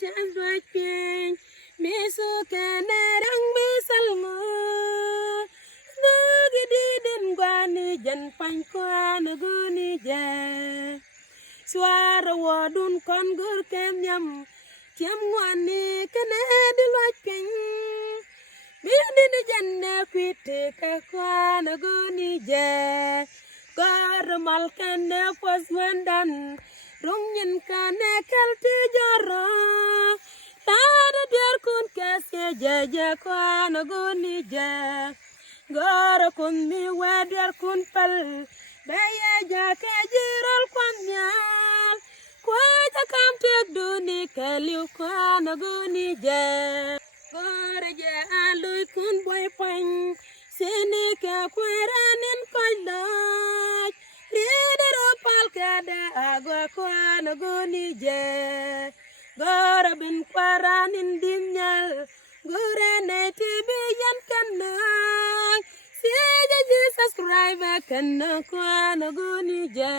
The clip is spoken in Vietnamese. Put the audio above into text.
chas doi pien mi su kana rang mi salmo no gidi den gwani jan pan kwa na guni ja swara wodun kon gur kem nyam tiam ngwani kana di loi pien mi di janna kwite ka kwa na guni ja gar mal kana pos wendan rungin kana kalti jara tada der kun kaske jaja kwa na guni ja gar kun mi wader kun pal baya ja ka jiral kwan nyal kwa ta kam tek duni kaliu kwa na guni ja gar ja alui kun boy pan sini ka kwaranin kollaj lidero palkada agwa kwa na guni je gar bin kwaranin dimnyal gure na tibi yan kanna si ja subscribe kanna kwa na guni je